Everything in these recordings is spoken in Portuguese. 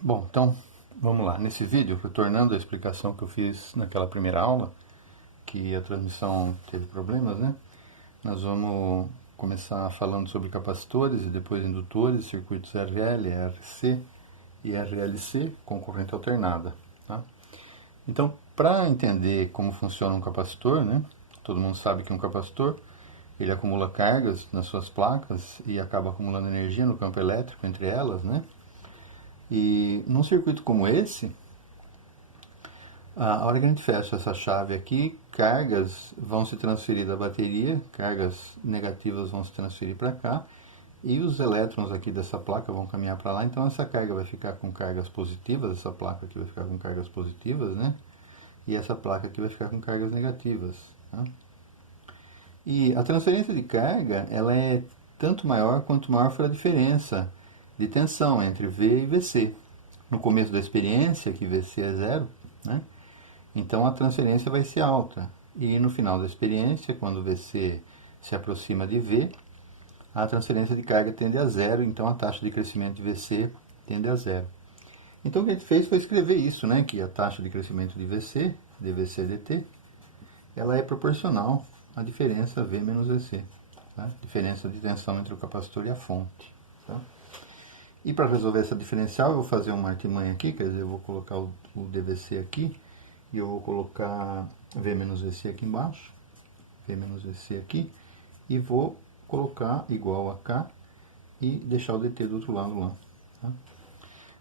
Bom, então vamos lá. Nesse vídeo, retornando à explicação que eu fiz naquela primeira aula, que a transmissão teve problemas, né? Nós vamos começar falando sobre capacitores e depois indutores, circuitos RL, RC e RLC com corrente alternada. Tá? Então, para entender como funciona um capacitor, né? Todo mundo sabe que um capacitor ele acumula cargas nas suas placas e acaba acumulando energia no campo elétrico entre elas, né? E num circuito como esse, a hora que a gente fecha essa chave aqui, cargas vão se transferir da bateria, cargas negativas vão se transferir para cá, e os elétrons aqui dessa placa vão caminhar para lá, então essa carga vai ficar com cargas positivas, essa placa aqui vai ficar com cargas positivas, né? E essa placa aqui vai ficar com cargas negativas. Tá? E a transferência de carga, ela é tanto maior quanto maior for a diferença de tensão entre V e VC. No começo da experiência, que VC é zero, né? Então a transferência vai ser alta. E no final da experiência, quando VC se aproxima de V, a transferência de carga tende a zero, então a taxa de crescimento de VC tende a zero. Então o que a gente fez foi escrever isso, né? Que a taxa de crescimento de VC, dVC dt, ela é proporcional à diferença V menos VC. Tá? Diferença de tensão entre o capacitor e a fonte. Tá? E para resolver essa diferencial, eu vou fazer uma artimanha aqui, quer dizer, eu vou colocar o dVC aqui, e eu vou colocar V menos VC aqui embaixo, V menos VC aqui, e vou colocar igual a K e deixar o dt do outro lado lá. Tá?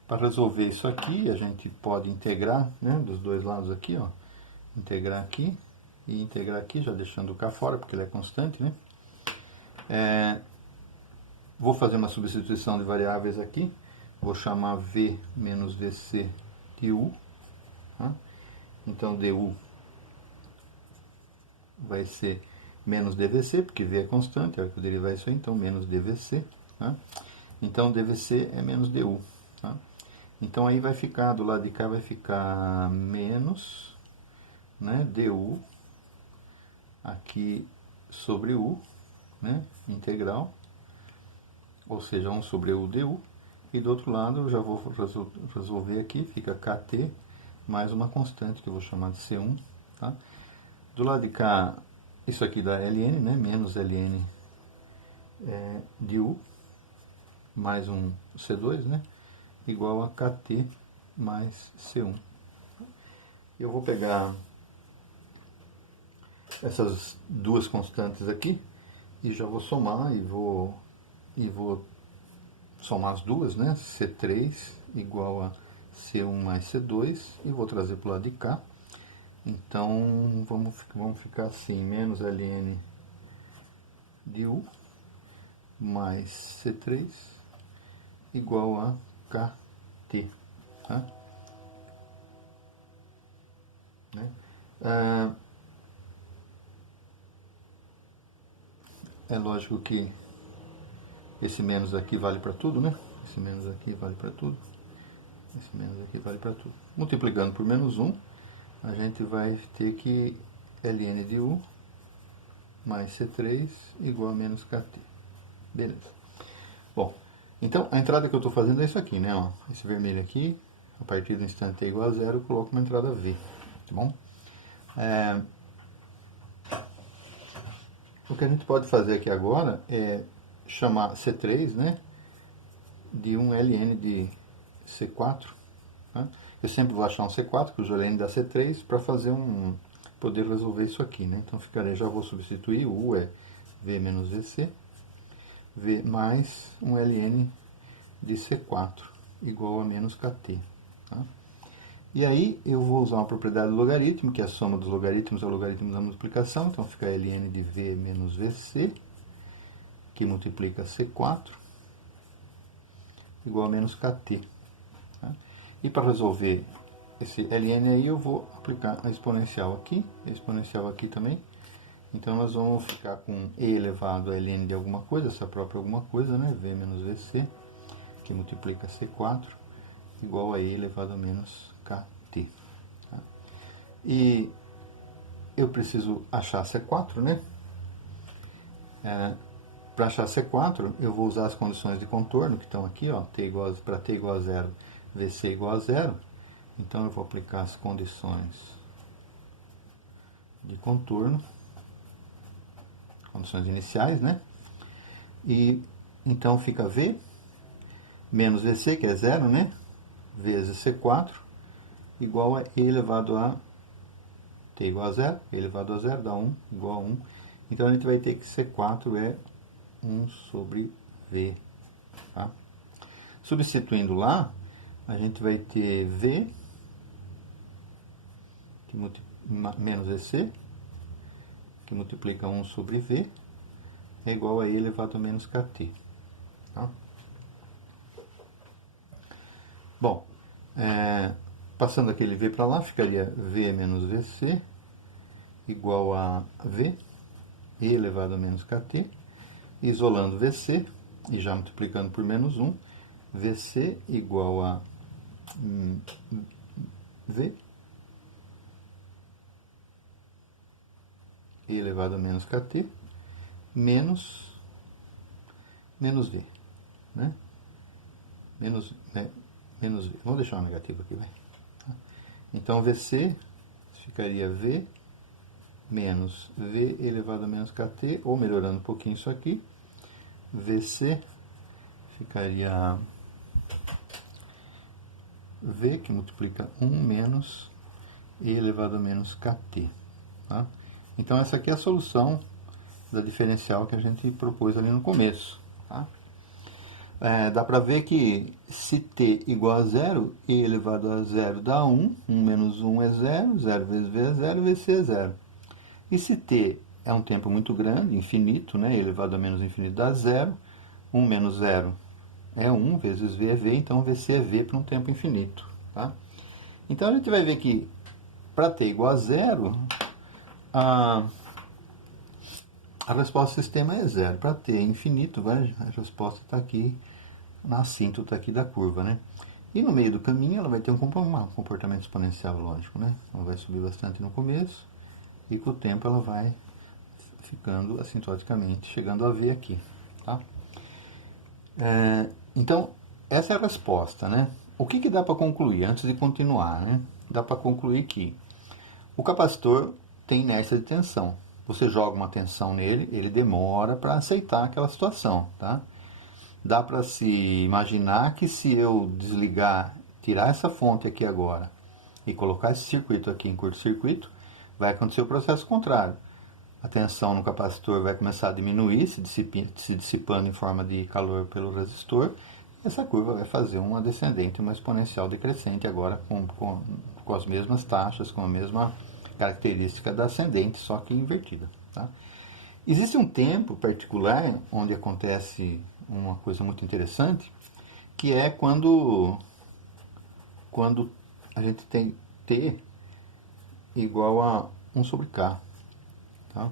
Para resolver isso aqui, a gente pode integrar, né, dos dois lados aqui, ó, integrar aqui e integrar aqui, já deixando o K fora, porque ele é constante, né? Vou fazer uma substituição de variáveis aqui, vou chamar V menos VC de U, tá? Então du vai ser menos dVC, porque V é constante, a hora que eu derivar isso aí, então menos dVC, tá? Então dVC é menos du, tá? Então aí vai ficar, do lado de cá vai ficar menos, né, du, aqui sobre u, né, integral, ou seja, 1 sobre u du, e do outro lado eu já vou resolver aqui, fica kt mais uma constante que eu vou chamar de C1. Tá? Do lado de cá, isso aqui dá ln, né, menos ln de u, mais um C2, né, igual a kt mais C1. Eu vou pegar essas duas constantes aqui e já vou somar e vou somar as duas, né? C3 igual a C1 mais C2 e vou trazer para o lado de cá. Então vamos ficar assim, menos ln de u mais C3 igual a kt. Tá? Né? É lógico que esse menos aqui vale para tudo, né? Esse menos aqui vale para tudo. Esse menos aqui vale para tudo. Multiplicando por menos 1, a gente vai ter que ln de u mais C3 igual a menos kt. Beleza. Bom, então a entrada que eu estou fazendo é isso aqui, né? Ó, esse vermelho aqui, a partir do instante t igual a zero, eu coloco uma entrada V. Tá bom? O que a gente pode fazer aqui agora é chamar C3, né, de um ln de C4. Né? Eu sempre vou achar um C4, cujo ln dá C3, para poder resolver isso aqui. Né? Então ficarei, já vou substituir, o U é V menos VC, V mais um ln de C4, igual a menos KT. Tá? E aí eu vou usar uma propriedade do logaritmo, que é a soma dos logaritmos é o logaritmo da multiplicação, então fica ln de V menos VC, que multiplica C4, igual a menos KT. Tá? E para resolver esse ln aí, eu vou aplicar a exponencial aqui também. Então nós vamos ficar com e elevado a ln de alguma coisa, essa própria alguma coisa, né? V menos VC, que multiplica C4, igual a e elevado a menos KT. Tá? E eu preciso achar C4, né? Para achar C4, eu vou usar as condições de contorno que estão aqui, ó, para t igual a 0, VC igual a 0. Então eu vou aplicar as condições de contorno, condições iniciais, né? E então fica V menos VC, que é 0, né? Vezes C4, igual a E elevado a t igual a 0, E elevado a 0 dá 1, igual a 1. Então a gente vai ter que C4 é 1 sobre V. Tá? Substituindo lá, a gente vai ter V que menos VC, que multiplica 1 sobre V, é igual a E elevado a menos KT. Tá? Bom, passando aquele V para lá, ficaria V menos VC igual a V, E elevado a menos KT. Isolando VC, e já multiplicando por menos 1, VC igual a V, E elevado a menos KT, menos V, né? Menos V. Vamos deixar um negativo aqui, vai. Então, VC ficaria V menos V elevado a menos KT, ou melhorando um pouquinho isso aqui, VC ficaria V, que multiplica 1 menos E elevado a menos KT. Tá? Então, essa aqui é a solução da diferencial que a gente propôs ali no começo. Tá? Dá para ver que se t igual a 0, E elevado a 0 dá 1, 1 menos 1 é 0, 0 vezes V é 0, VC é 0. E se t é um tempo muito grande, infinito, né, elevado a menos infinito dá 0, 1 menos 0 é 1, vezes V é V, então VC é V para um tempo infinito. Tá? Então a gente vai ver que para t igual a 0, a resposta do sistema é 0. Para t infinito, a resposta está aqui na assíntota aqui da curva. Né? E no meio do caminho ela vai ter um comportamento exponencial, lógico. Né? Ela vai subir bastante no começo e com o tempo ela vai ficando assintoticamente, chegando a V aqui. Tá? Então, essa é a resposta. Né? O que dá para concluir antes de continuar? Né? Dá para concluir que o capacitor tem inércia de tensão. Você joga uma tensão nele, ele demora para aceitar aquela situação. Tá? Dá para se imaginar que se eu desligar, tirar essa fonte aqui agora e colocar esse circuito aqui em curto-circuito, vai acontecer o processo contrário. A tensão no capacitor vai começar a diminuir, se dissipando em forma de calor pelo resistor. E essa curva vai fazer uma descendente, uma exponencial decrescente agora com as mesmas taxas, com a mesma característica da ascendente, só que invertida. Tá? Existe um tempo particular onde acontece uma coisa muito interessante, que é quando a gente tem T igual a 1 sobre K. Tá?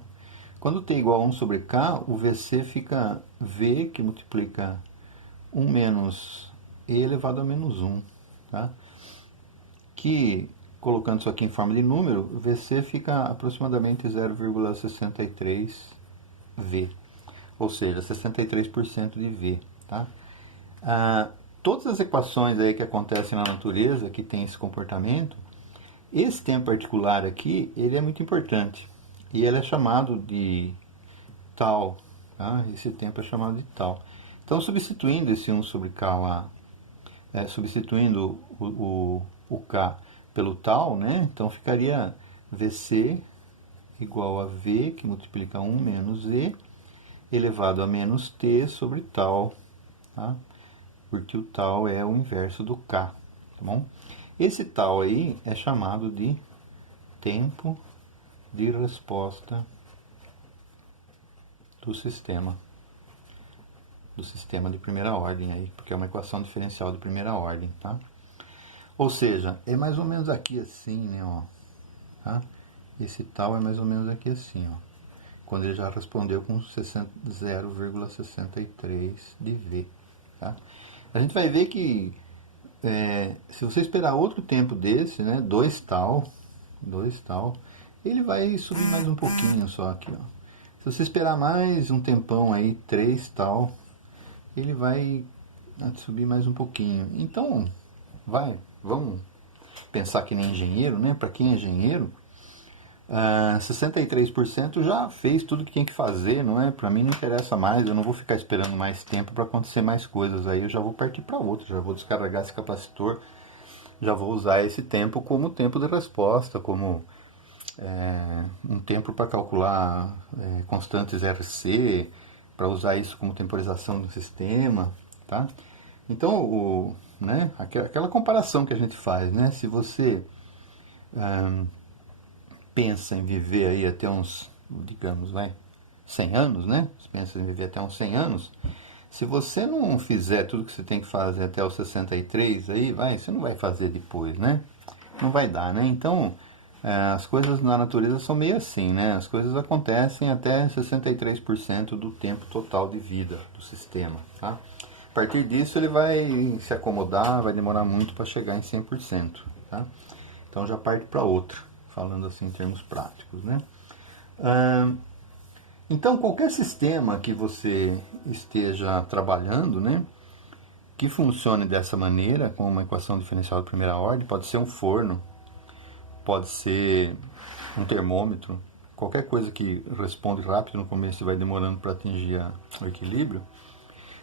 Quando T igual a 1 sobre K, o VC fica V, que multiplica 1 menos E elevado a menos 1. Tá? Que, colocando isso aqui em forma de número, o VC fica aproximadamente 0,63 V. Ou seja, 63% de V. Tá? Todas as equações aí que acontecem na natureza, que tem esse comportamento, esse tempo particular aqui, ele é muito importante. E ele é chamado de tau. Tá? Esse tempo é chamado de tau. Então, substituindo esse 1 sobre K lá, substituindo o K pelo tau, né? Então ficaria VC igual a V, que multiplica 1 menos E, elevado a menos T sobre tau. Tá? Porque o tau é o inverso do K. Tá bom? Esse tau aí é chamado de tempo de resposta do sistema de primeira ordem aí, porque é uma equação diferencial de primeira ordem, tá? Ou seja, é mais ou menos aqui assim, né, ó, tá? Esse tal é mais ou menos aqui assim, ó, quando ele já respondeu com 0,63 de V, tá? A gente vai ver que se você esperar outro tempo desse, né, 2 tal, ele vai subir mais um pouquinho só aqui, ó. Se você esperar mais um tempão aí, 3 tal, ele vai subir mais um pouquinho. Então, vamos pensar que nem engenheiro, né? Para quem é engenheiro, 63% já fez tudo que tinha que fazer, não é? Para mim não interessa mais, eu não vou ficar esperando mais tempo para acontecer mais coisas. Aí eu já vou partir para outro, já vou descarregar esse capacitor, já vou usar esse tempo como tempo de resposta, como um tempo para calcular constantes RC, para usar isso como temporização do sistema, tá? Então, né, aquela comparação que a gente faz, né? Se você pensa em viver aí até uns, digamos, 100 anos, né? Você pensa em viver até uns 100 anos, se você não fizer tudo que você tem que fazer até os 63 aí, você não vai fazer depois, né? Não vai dar, né? Então, as coisas na natureza são meio assim, né? As coisas acontecem até 63% do tempo total de vida do sistema, tá? A partir disso ele vai se acomodar, vai demorar muito para chegar em 100%, tá? Então já parte para outra, falando assim em termos práticos, né? Então qualquer sistema que você esteja trabalhando, né, que funcione dessa maneira, com uma equação diferencial de primeira ordem, pode ser um forno, pode ser um termômetro, qualquer coisa que responde rápido no começo e vai demorando para atingir o equilíbrio.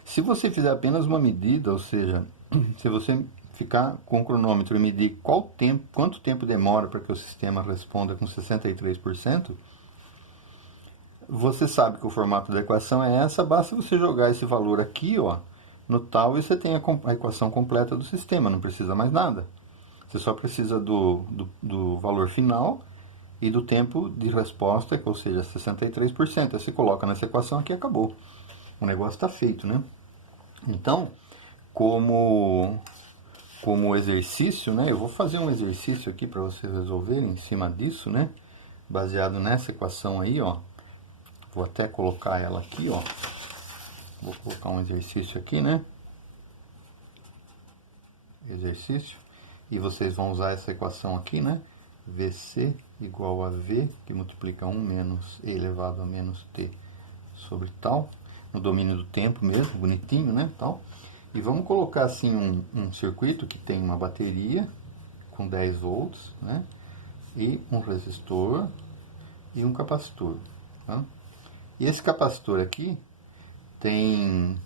Se você fizer apenas uma medida, ou seja, se você ficar com o cronômetro e medir quanto tempo demora para que o sistema responda com 63%, você sabe que o formato da equação é essa, basta você jogar esse valor aqui, ó, no tal, e você tem a equação completa do sistema, não precisa mais nada. Você só precisa do valor final e do tempo de resposta, ou seja, 63%. Aí você coloca nessa equação aqui e acabou. O negócio está feito, né? Então, como exercício, né? Eu vou fazer um exercício aqui para vocês resolverem em cima disso, né? Baseado nessa equação aí, ó. Vou até colocar ela aqui, ó. Vou colocar um exercício aqui, né? Exercício. E vocês vão usar essa equação aqui, né? VC igual a V, que multiplica 1 menos E elevado a menos T sobre tal. No domínio do tempo mesmo, bonitinho, né? Tal. E vamos colocar assim um circuito que tem uma bateria com 10 volts, né? E um resistor e um capacitor, tá? E esse capacitor aqui tem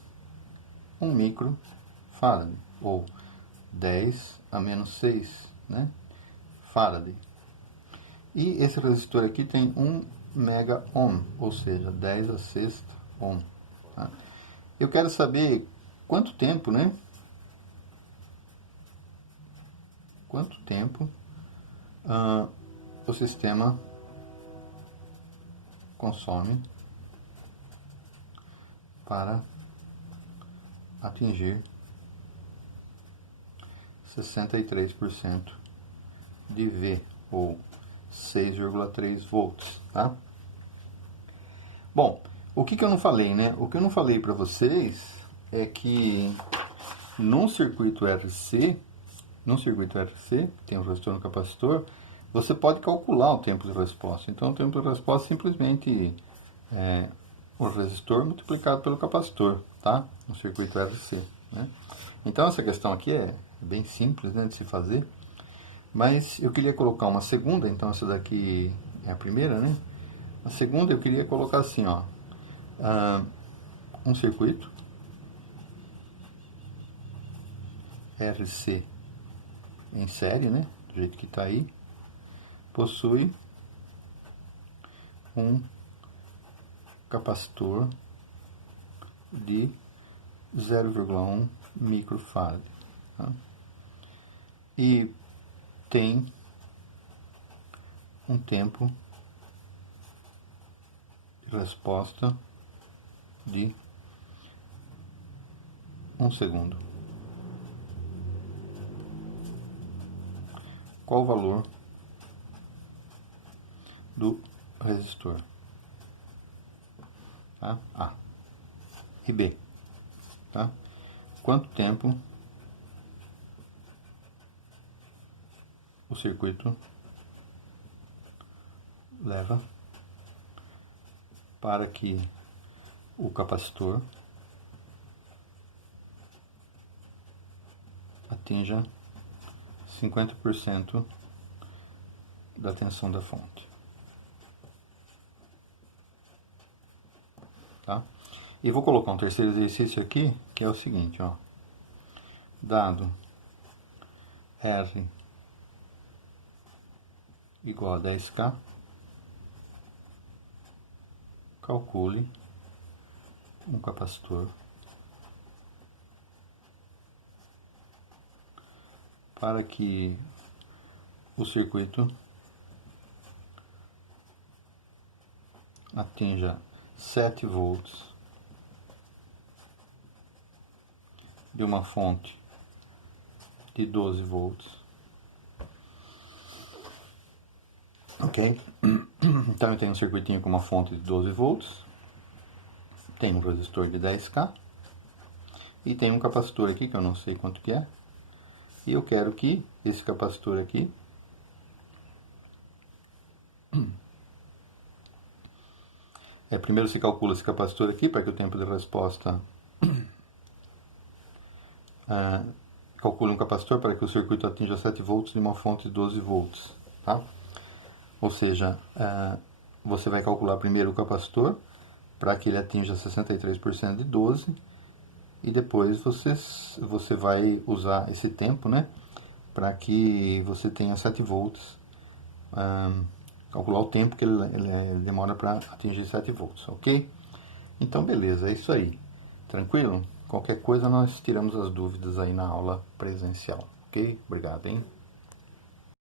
1 microfarad, ou 10 a menos 6, né? Faraday. E esse resistor aqui tem 1 mega ohm, ou seja, 10 a sexta ohm. Tá? Eu quero saber quanto tempo, né? Quanto tempo o sistema consome para atingir 63% de V, ou 6,3 volts, tá? Bom, o que eu não falei, né? O que eu não falei para vocês é que num circuito RC, tem um resistor no capacitor, você pode calcular o tempo de resposta. Então, o tempo de resposta é simplesmente o resistor multiplicado pelo capacitor, tá? No circuito RC, né? Então, essa questão aqui é bem simples, né, de se fazer. Mas eu queria colocar uma segunda, então essa daqui é a primeira, né? A segunda eu queria colocar assim, ó, um circuito RC em série, né? Do jeito que está aí, possui um capacitor de 0,1 microfarad, tá? E tem um tempo de resposta de 1 segundo. Qual o valor do resistor? Tá? A e B. Tá? Quanto tempo o circuito leva para que o capacitor atinja 50% da tensão da fonte. Tá? E vou colocar um terceiro exercício aqui, que é o seguinte, ó. Dado R igual a 10K, calcule um capacitor para que o circuito atinja 7 volts de uma fonte de 12 volts. Ok? Então eu tenho um circuitinho com uma fonte de 12 volts, tem um resistor de 10K e tem um capacitor aqui que eu não sei quanto que é. E eu quero que esse capacitor aqui primeiro se calcula esse capacitor aqui para que o tempo de resposta calcule um capacitor para que o circuito atinja 7 volts de uma fonte de 12 volts, tá? Ou seja, você vai calcular primeiro o capacitor para que ele atinja 63% de 12 e depois você vai usar esse tempo, né, para que você tenha 7 volts, calcular o tempo que ele demora para atingir 7 volts, ok? Então, beleza, é isso aí. Tranquilo? Qualquer coisa nós tiramos as dúvidas aí na aula presencial, ok? Obrigado, hein?